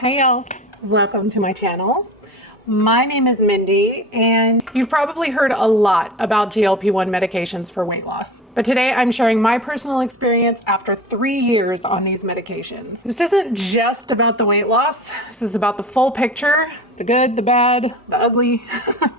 Hey y'all, welcome to my channel. My name is Mindy, and you've probably heard a lot about GLP-1 medications for weight loss. But today I'm sharing my personal experience after 3 years on these medications. This isn't just about the weight loss. This is about the full picture, the good, the bad, the ugly.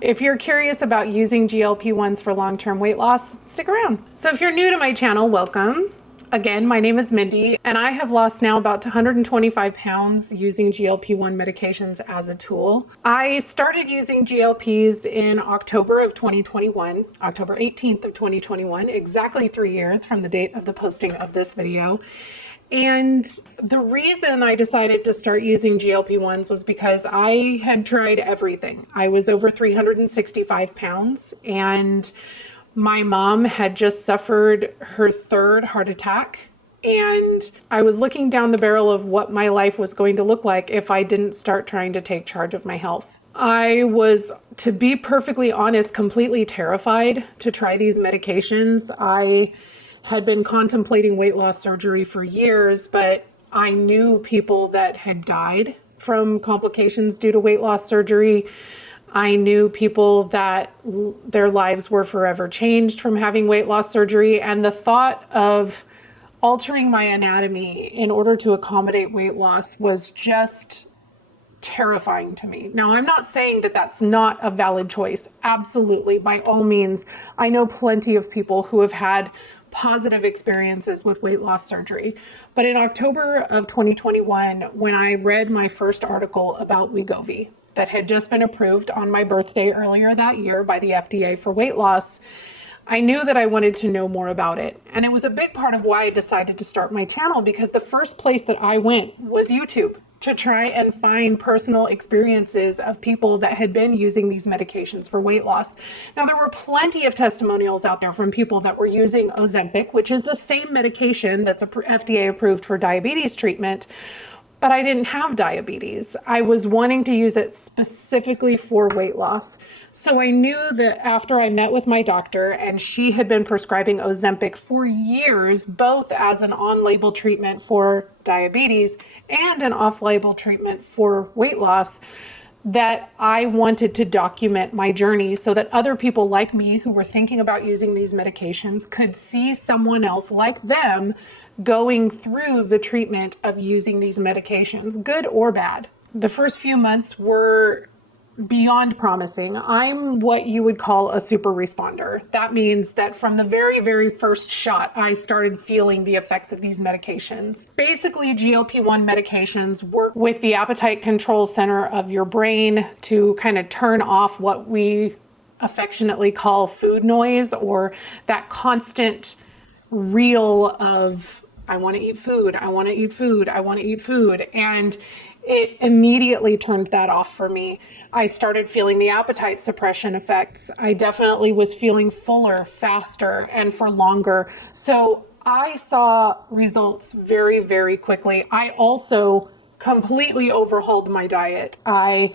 If you're curious about using GLP-1s for long-term weight loss, stick around. So if you're new to my channel, welcome. Again, my name is Mindy, and I have lost now about 125 pounds using GLP-1 medications as a tool. I started using GLPs in October of 2021, October 18th of 2021, exactly 3 years from the date of the posting of this video. And the reason I decided to start using GLP-1s was because I had tried everything. I was over 365 pounds, and my mom had just suffered her third heart attack, and I was looking down the barrel of what my life was going to look like if I didn't start trying to take charge of my health. I was, to be perfectly honest, completely terrified to try these medications. I had been contemplating weight loss surgery for years, but I knew people that had died from complications due to weight loss surgery. I knew people that their lives were forever changed from having weight loss surgery, and the thought of altering my anatomy in order to accommodate weight loss was just terrifying to me. Now, I'm not saying that that's not a valid choice. Absolutely, by all means. I know plenty of people who have had positive experiences with weight loss surgery. But in October of 2021, when I read my first article about Wegovy, that had just been approved on my birthday earlier that year by the FDA for weight loss, I knew that I wanted to know more about it. And it was a big part of why I decided to start my channel, because the first place that I went was YouTube to try and find personal experiences of people that had been using these medications for weight loss. Now, there were plenty of testimonials out there from people that were using Ozempic, which is the same medication that's FDA approved for diabetes treatment. But I didn't have diabetes. I was wanting to use it specifically for weight loss. So I knew that after I met with my doctor, and she had been prescribing Ozempic for years, both as an on-label treatment for diabetes and an off-label treatment for weight loss, that I wanted to document my journey so that other people like me who were thinking about using these medications could see someone else like them going through the treatment of using these medications, good or bad. The first few months were beyond promising. I'm what you would call a super responder. That means that from the very, very first shot, I started feeling the effects of these medications. Basically, GLP-1 medications work with the appetite control center of your brain to kind of turn off what we affectionately call food noise, or that constant reel of, I want to eat food, I want to eat food, I want to eat food. And it immediately turned that off for me. I started feeling the appetite suppression effects. I definitely was feeling fuller, faster, and for longer. So I saw results very, very quickly. I also completely overhauled my diet. I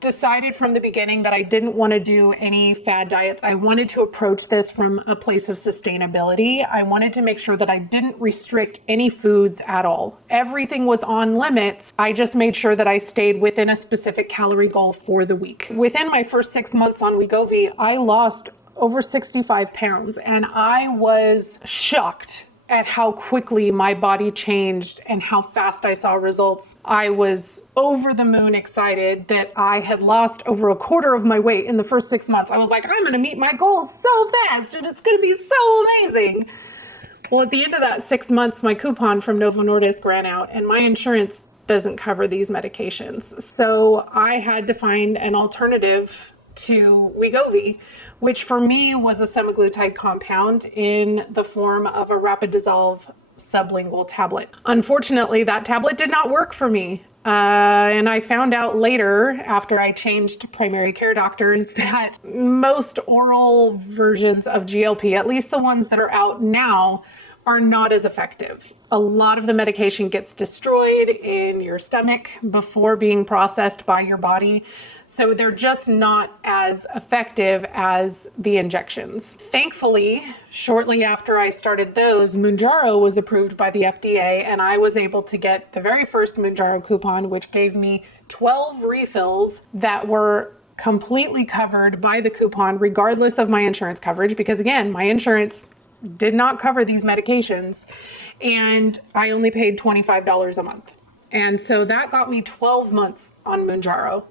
decided from the beginning that I didn't want to do any fad diets. I wanted to approach this from a place of sustainability. I wanted to make sure that I didn't restrict any foods at all. Everything was on limits. I just made sure that I stayed within a specific calorie goal for the week. Within my first 6 months on Wegovy, I lost over 65 pounds, and I was shocked at how quickly my body changed and how fast I saw results. I was over the moon excited that I had lost over a quarter of my weight in the first 6 months. I was like, I'm gonna meet my goals so fast and it's gonna be so amazing. Well, at the end of that 6 months, my coupon from Novo Nordisk ran out, and my insurance doesn't cover these medications. So I had to find an alternative to Wegovy, which for me was a semaglutide compound in the form of a rapid dissolve sublingual tablet. Unfortunately, that tablet did not work for me. And I found out later, after I changed primary care doctors, that most oral versions of GLP, at least the ones that are out now, are not as effective. A lot of the medication gets destroyed in your stomach before being processed by your body. So they're just not as effective as the injections. Thankfully, shortly after I started those, Mounjaro was approved by the FDA, and I was able to get the very first Mounjaro coupon, which gave me 12 refills that were completely covered by the coupon, regardless of my insurance coverage, because again, my insurance did not cover these medications, and I only paid $25 a month. And so that got me 12 months on Mounjaro.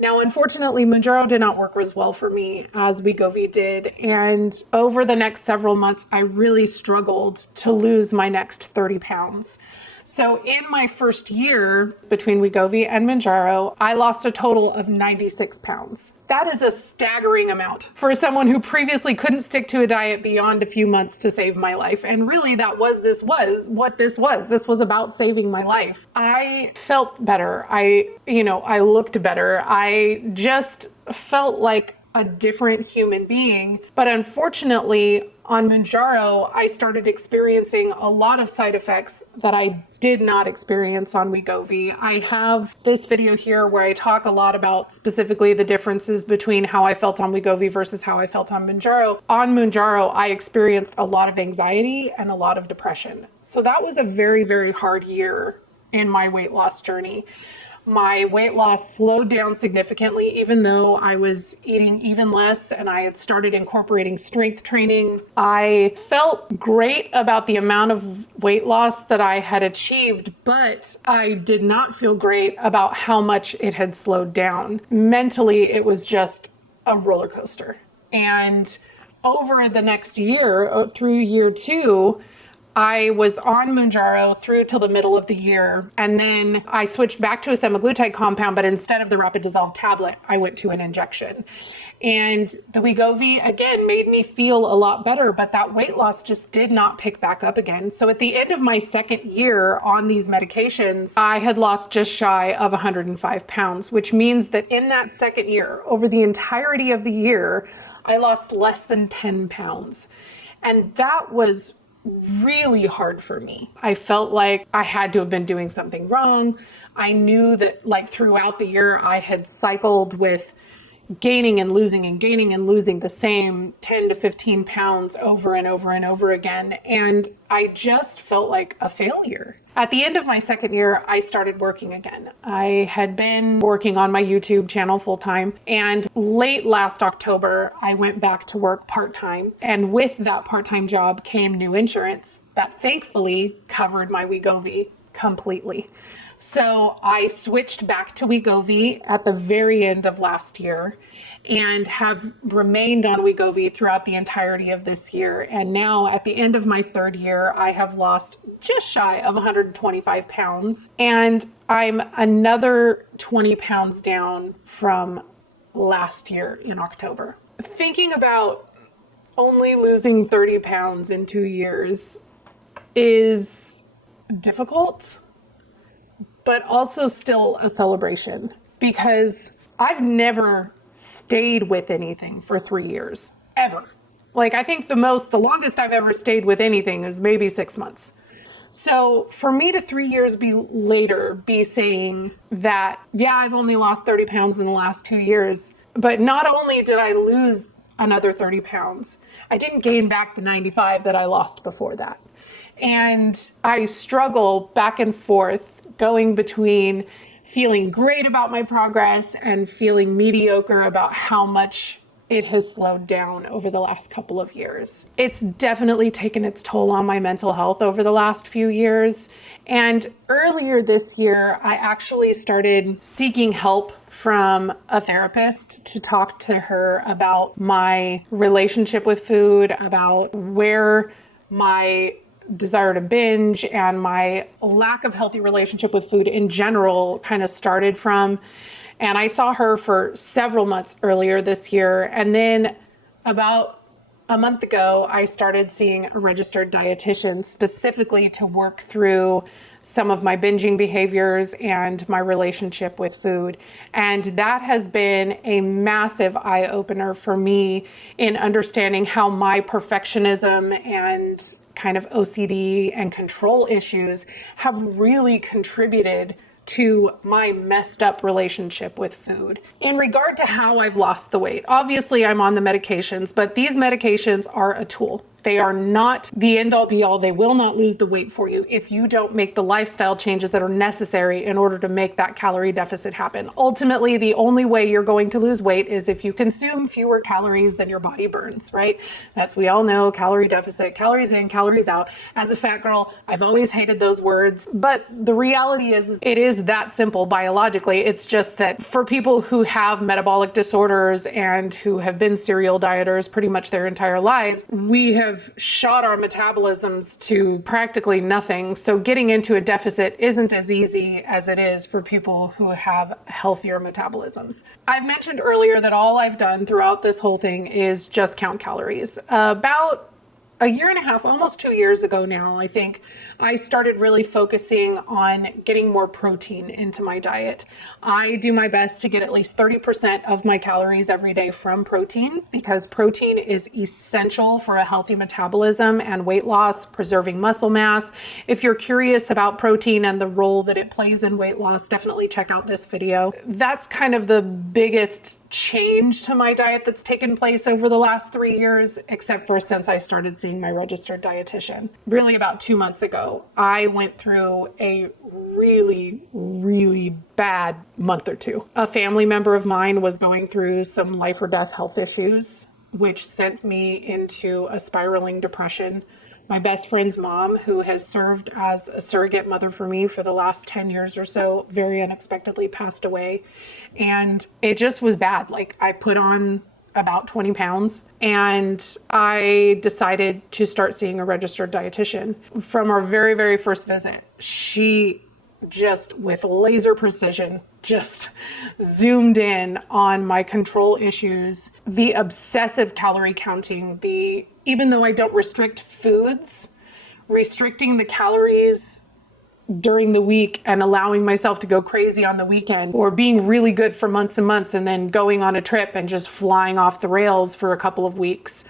Now, unfortunately, Mounjaro did not work as well for me as Wegovy did. And over the next several months, I really struggled to lose my next 30 pounds. So in my first year between Wegovy and Mounjaro, I lost a total of 96 pounds. That is a staggering amount for someone who previously couldn't stick to a diet beyond a few months to save my life. And really this was what this was. This was about saving my life. I felt better. I looked better. I just felt like a different human being. But unfortunately, on Mounjaro, I started experiencing a lot of side effects that I did not experience on Wegovy. I have this video here where I talk a lot about specifically the differences between how I felt on Wegovy versus how I felt on Mounjaro. On Mounjaro, I experienced a lot of anxiety and a lot of depression. So that was a very, very hard year in my weight loss journey. My weight loss slowed down significantly, even though I was eating even less and I had started incorporating strength training. I felt great about the amount of weight loss that I had achieved, but I did not feel great about how much it had slowed down. Mentally, it was just a roller coaster. And over the next year, through year 2, I was on Mounjaro through till the middle of the year, and then I switched back to a semaglutide compound, but instead of the rapid dissolve tablet, I went to an injection. And the Wegovy, again, made me feel a lot better, but that weight loss just did not pick back up again. So at the end of my second year on these medications, I had lost just shy of 105 pounds, which means that in that second year, over the entirety of the year, I lost less than 10 pounds. And that was really hard for me. I felt like I had to have been doing something wrong. I knew that throughout the year I had cycled with gaining and losing the same 10 to 15 pounds over and over and over again. And I just felt like a failure. At the end of my second year, I started working again. I had been working on my YouTube channel full time, and late last October, I went back to work part-time. And with that part-time job came new insurance that thankfully covered my Wegovy completely. So I switched back to Wegovy at the very end of last year and have remained on Wegovy throughout the entirety of this year. And now at the end of my third year, I have lost just shy of 125 pounds. And I'm another 20 pounds down from last year in October. Thinking about only losing 30 pounds in 2 years is difficult, but also still a celebration, because I've never stayed with anything for 3 years, ever. I think the longest I've ever stayed with anything is maybe 6 months. So for me to 3 years later be saying that, yeah, I've only lost 30 pounds in the last 2 years, but not only did I lose another 30 pounds, I didn't gain back the 95 that I lost before that. And I struggle back and forth going between feeling great about my progress and feeling mediocre about how much it has slowed down over the last couple of years. It's definitely taken its toll on my mental health over the last few years. And earlier this year, I actually started seeking help from a therapist to talk to her about my relationship with food, about where my desire to binge and my lack of healthy relationship with food in general kind of started from. And I saw her for several months earlier this year. And then about a month ago, I started seeing a registered dietitian specifically to work through some of my binging behaviors and my relationship with food. And that has been a massive eye-opener for me in understanding how my perfectionism and kind of OCD and control issues have really contributed to my messed up relationship with food. In regard to how I've lost the weight, obviously I'm on the medications, but these medications are a tool. They are not the end all be all. They will not lose the weight for you if you don't make the lifestyle changes that are necessary in order to make that calorie deficit happen. Ultimately, the only way you're going to lose weight is if you consume fewer calories than your body burns, right? That's, we all know, calorie deficit, calories in, calories out. As a fat girl, I've always hated those words, but the reality is it is that simple biologically. It's just that for people who have metabolic disorders and who have been serial dieters pretty much their entire lives, we have shot our metabolisms to practically nothing. So getting into a deficit isn't as easy as it is for people who have healthier metabolisms. I've mentioned earlier that all I've done throughout this whole thing is just count calories. About a year and a half, almost 2 years ago now, I think, I started really focusing on getting more protein into my diet. I do my best to get at least 30% of my calories every day from protein because protein is essential for a healthy metabolism and weight loss, preserving muscle mass. If you're curious about protein and the role that it plays in weight loss, definitely check out this video. That's kind of the biggest change to my diet that's taken place over the last 3 years, except for since I started seeing my registered dietitian. Really about 2 months ago, I went through a really, really bad month or two. A family member of mine was going through some life or death health issues, which sent me into a spiraling depression. My best friend's mom, who has served as a surrogate mother for me for the last 10 years or so, very unexpectedly passed away. And it just was bad. Like, I put on about 20 pounds and I decided to start seeing a registered dietitian. From our very, very first visit, she just with laser precision just zoomed in on my control issues, the obsessive calorie counting, even though I don't restrict foods, restricting the calories during the week and allowing myself to go crazy on the weekend, or being really good for months and months and then going on a trip and just flying off the rails for a couple of weeks.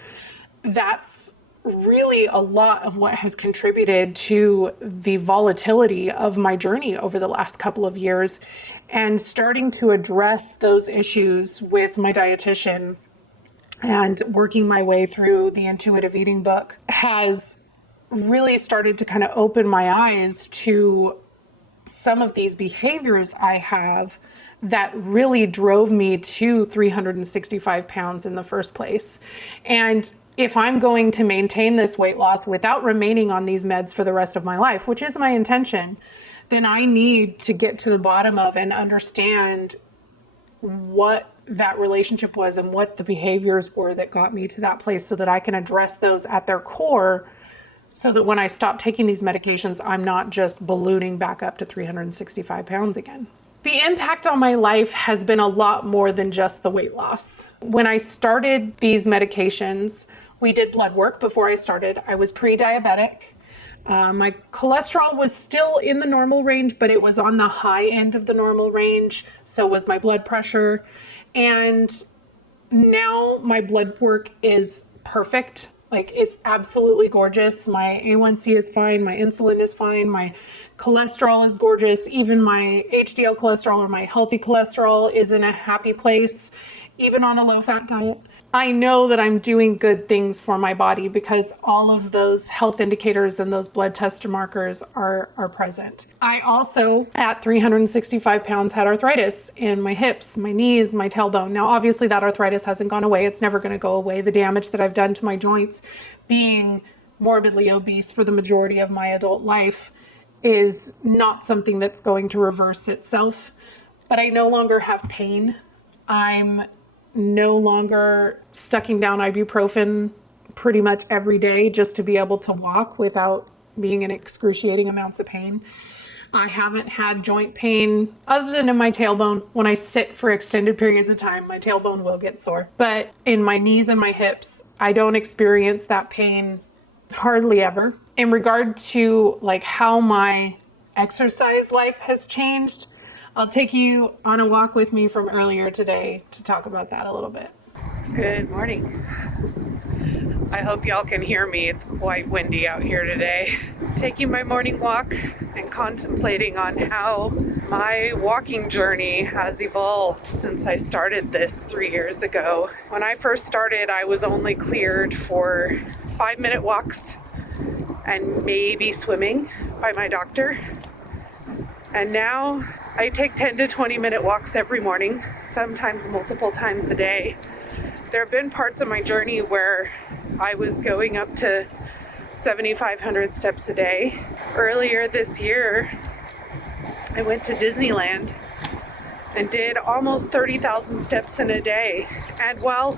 That's really a lot of what has contributed to the volatility of my journey over the last couple of years. And starting to address those issues with my dietitian and working my way through the intuitive eating book has really started to kind of open my eyes to some of these behaviors I have that really drove me to 365 pounds in the first place. And if I'm going to maintain this weight loss without remaining on these meds for the rest of my life, which is my intention, then I need to get to the bottom of and understand what that relationship was and what the behaviors were that got me to that place so that I can address those at their core, so that when I stop taking these medications, I'm not just ballooning back up to 365 pounds again. The impact on my life has been a lot more than just the weight loss. When I started these medications, we did blood work before I started. I was pre-diabetic. My cholesterol was still in the normal range, but it was on the high end of the normal range. So was my blood pressure. And now my blood work is perfect. Like, it's absolutely gorgeous. My A1C is fine. My insulin is fine. My cholesterol is gorgeous. Even my HDL cholesterol, or my healthy cholesterol, is in a happy place, even on a low-fat diet. I know that I'm doing good things for my body because all of those health indicators and those blood test markers are present. I also, at 365 pounds, had arthritis in my hips, my knees, my tailbone. Now, obviously that arthritis hasn't gone away. It's never going to go away. The damage that I've done to my joints, being morbidly obese for the majority of my adult life, is not something that's going to reverse itself. But I no longer have pain. I'm no longer sucking down ibuprofen pretty much every day just to be able to walk without being in excruciating amounts of pain. I haven't had joint pain other than in my tailbone. When I sit for extended periods of time, my tailbone will get sore. But in my knees and my hips, I don't experience that pain hardly ever. In regard to like how my exercise life has changed, I'll take you on a walk with me from earlier today to talk about that a little bit. Good morning. I hope y'all can hear me. It's quite windy out here today. Taking my morning walk and contemplating on how my walking journey has evolved since I started this 3 years ago. When I first started, I was only cleared for 5-minute walks and maybe swimming by my doctor. And now I take 10 to 20-minute walks every morning, sometimes multiple times a day. There have been parts of my journey where I was going up to 7,500 steps a day. Earlier this year, I went to Disneyland and did almost 30,000 steps in a day. And while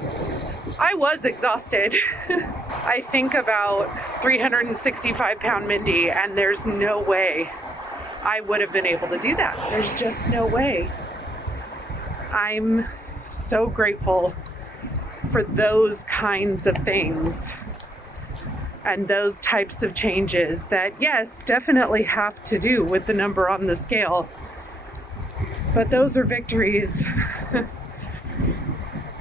I was exhausted, I think about 365-pound Mindy, and there's no way I would have been able to do that. There's just no way. I'm so grateful for those kinds of things and those types of changes that, yes, definitely have to do with the number on the scale. But those are victories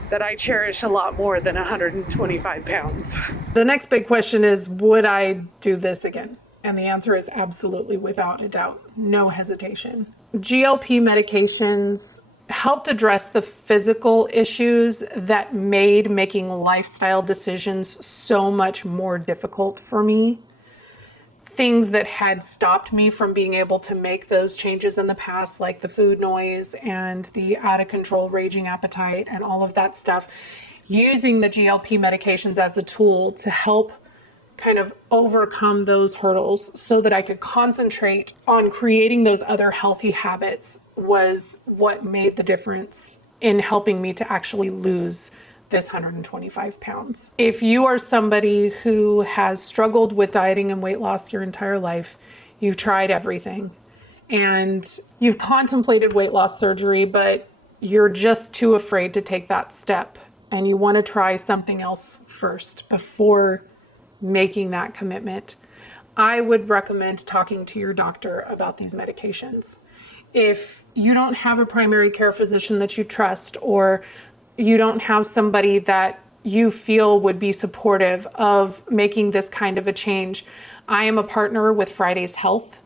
that I cherish a lot more than 125 pounds. The next big question is, would I do this again? And the answer is absolutely, without a doubt, no hesitation. GLP medications helped address the physical issues that made making lifestyle decisions so much more difficult for me. Things that had stopped me from being able to make those changes in the past, like the food noise and the out of control raging appetite and all of that stuff. Using the GLP medications as a tool to help kind of overcome those hurdles so that I could concentrate on creating those other healthy habits was what made the difference in helping me to actually lose this 125 pounds. If you are somebody who has struggled with dieting and weight loss your entire life, you've tried everything and you've contemplated weight loss surgery, but you're just too afraid to take that step and you want to try something else first before making that commitment, I would recommend talking to your doctor about these medications. If you don't have a primary care physician that you trust, or you don't have somebody that you feel would be supportive of making this kind of a change, I am a partner with Friday's Health.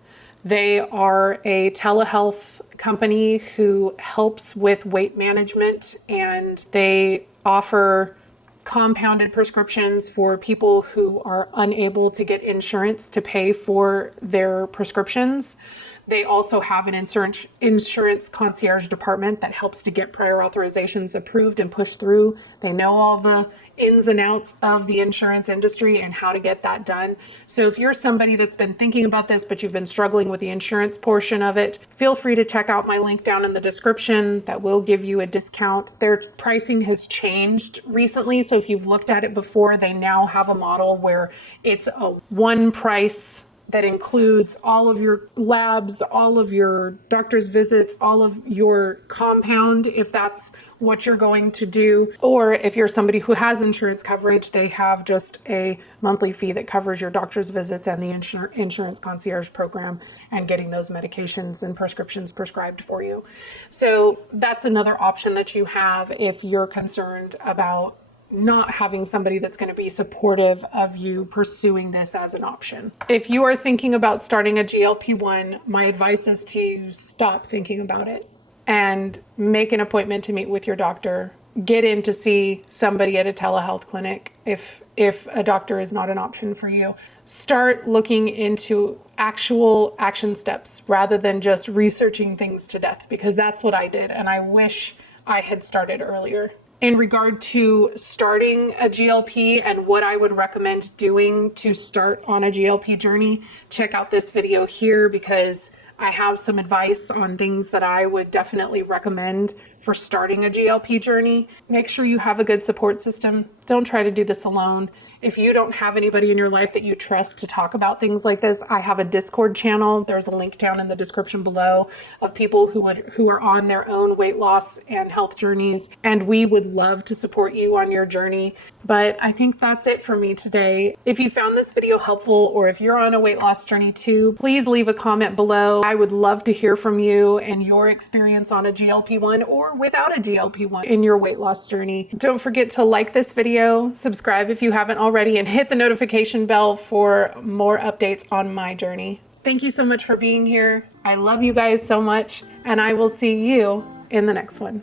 They are a telehealth company who helps with weight management, and they offer compounded prescriptions for people who are unable to get insurance to pay for their prescriptions. They also have an insurance concierge department that helps to get prior authorizations approved and pushed through. They know all the ins and outs of the insurance industry and how to get that done. So if you're somebody that's been thinking about this, but you've been struggling with the insurance portion of it, feel free to check out my link down in the description. That will give you a discount. Their pricing has changed recently. So if you've looked at it before, they now have a model where it's a one price that includes all of your labs, all of your doctor's visits, all of your compound, if that's what you're going to do. Or if you're somebody who has insurance coverage, they have just a monthly fee that covers your doctor's visits and the insurance concierge program and getting those medications and prescriptions prescribed for you. So that's another option that you have if you're concerned about not having somebody that's going to be supportive of you pursuing this as an option. If you are thinking about starting a GLP-1, my advice is to stop thinking about it and make an appointment to meet with your doctor. Get in to see somebody at a telehealth clinic if a doctor is not an option for you. Start looking into actual action steps rather than just researching things to death, because that's what I did, and I wish I had started earlier. In regard to starting a GLP and what I would recommend doing to start on a GLP journey, check out this video here because I have some advice on things that I would definitely recommend for starting a GLP journey. Make sure you have a good support system. Don't try to do this alone. If you don't have anybody in your life that you trust to talk about things like this, I have a Discord channel. There's a link down in the description below of people who are on their own weight loss and health journeys, and we would love to support you on your journey. But I think that's it for me today. If you found this video helpful, or if you're on a weight loss journey too, please leave a comment below. I would love to hear from you and your experience on a GLP-1 or without a GLP-1 in your weight loss journey. Don't forget to like this video, subscribe if you haven't already, already and hit the notification bell for more updates on my journey. Thank you so much for being here. I love you guys so much, and I will see you in the next one.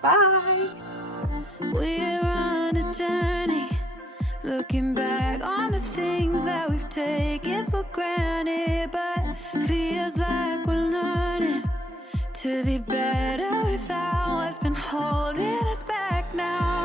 Bye. We're on a journey, looking back on the things that we've taken for granted, but feels like we're learning to be better without